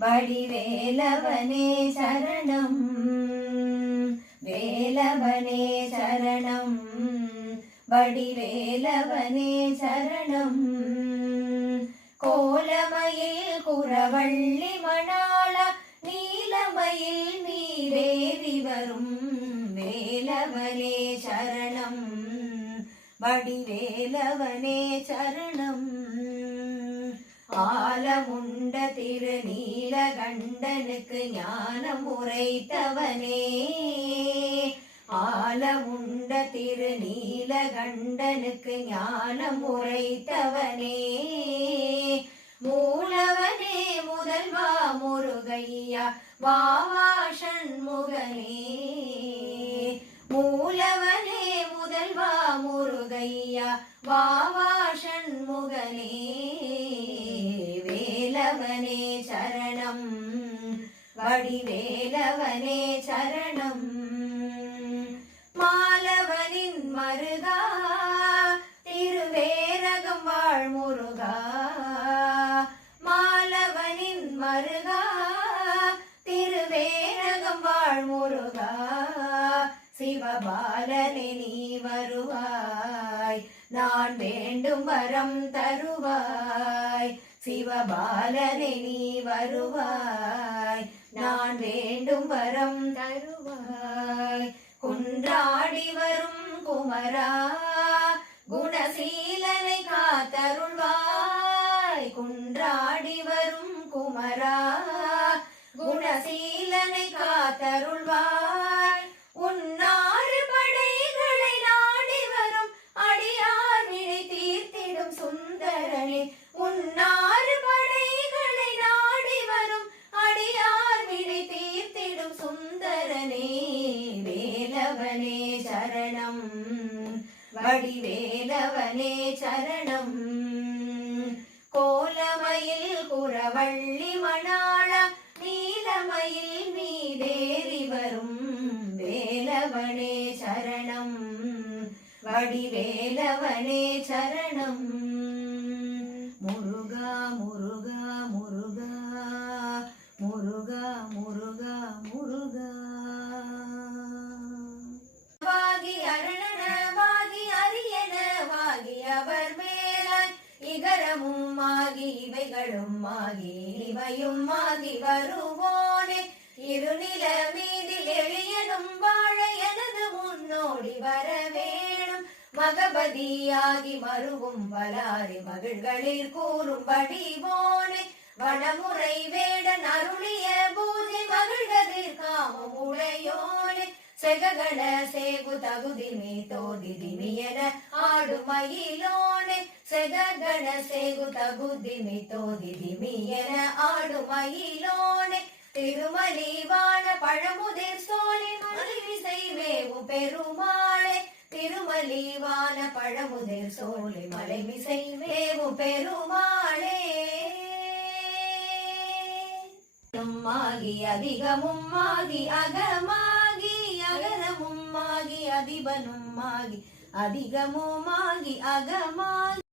வடிவேலவனே சரணம். வேலவனே சரணம். வடிவேலவனே சரணம். கோலமயில் குறவள்ளி மணாள நீலமயில் நீரேறி வரும் வேலவனே சரணம். வடிவேலவனே சரணம். ஆலமுண்ட திருநீ திருநீலகண்டனுக்கு ஞானம் உரைத்தவனே ஆலமுண்ட திருநீலகண்டனுக்கு ஞானம் உரைத்தவனே மூலவனே முதல்வா முருகையா வாவா சண்முகனே மூலவனே முதல்வா முருகையா வாவா சண்முகனே சரணம். வடிவேலவனே சரணம். மாலவனின் மருகா திருவேரகம் வாழ் முருகா. மாலவனின் மருகா திருவேரகம் வாழ் முருகா. சிவபாலனே நீ வருவாய். நான் வேண்டும் வரம் தருவாய். சிவபாலனை நீ வருவாய். நான் வேண்டும் வரம் தருவாய். குன்றாடி வரும் குமரா குணசீலனை காத்தருள்வாய். குன்றாடி வரும் குமரா குணசீலனை காத்தருள்வாய். சரணம். வடிவேலவனே சரணம். கோலமயில் குறவள்ளி மணாள நீலமயில் நீதேறி வரும். வேலவனே சரணம். வடிவேலவனே சரணம். இகரமும் ஆகி இவைகளும் ஆகி இவையும் ஆகி வருவோனே. இருநில மீதில் எளியனும் வாழ எனது முன்னோடி வர வேணும் மகபதியாகி மருவும் பலாரி மகிழ்களில் கூறும்படி போனே. வடமுறை வேடன் அருளிய பூஜை மகிழ்கதிர் காமம் உடையோனே. செககண சேகு தகுதிமி தோதிதிமி என ஆடுமயிலோனே செககண சேகு தகுதிமி தோதிதிமி என ஆடுமயிலோனே திருமலி வாழ பழமுதிர் சோழி மலிவிசை மேவு பெருமாளே. திருமலி வாழ பழமுதிர் சோழி மலைமிசை மேவு பெருமாளே. ஆகி அதிகமும் ஆகி அகமாகி அகரமும் ஆகி அதிபனும் ஆகி அதிகமும் ஆகி அகமாகி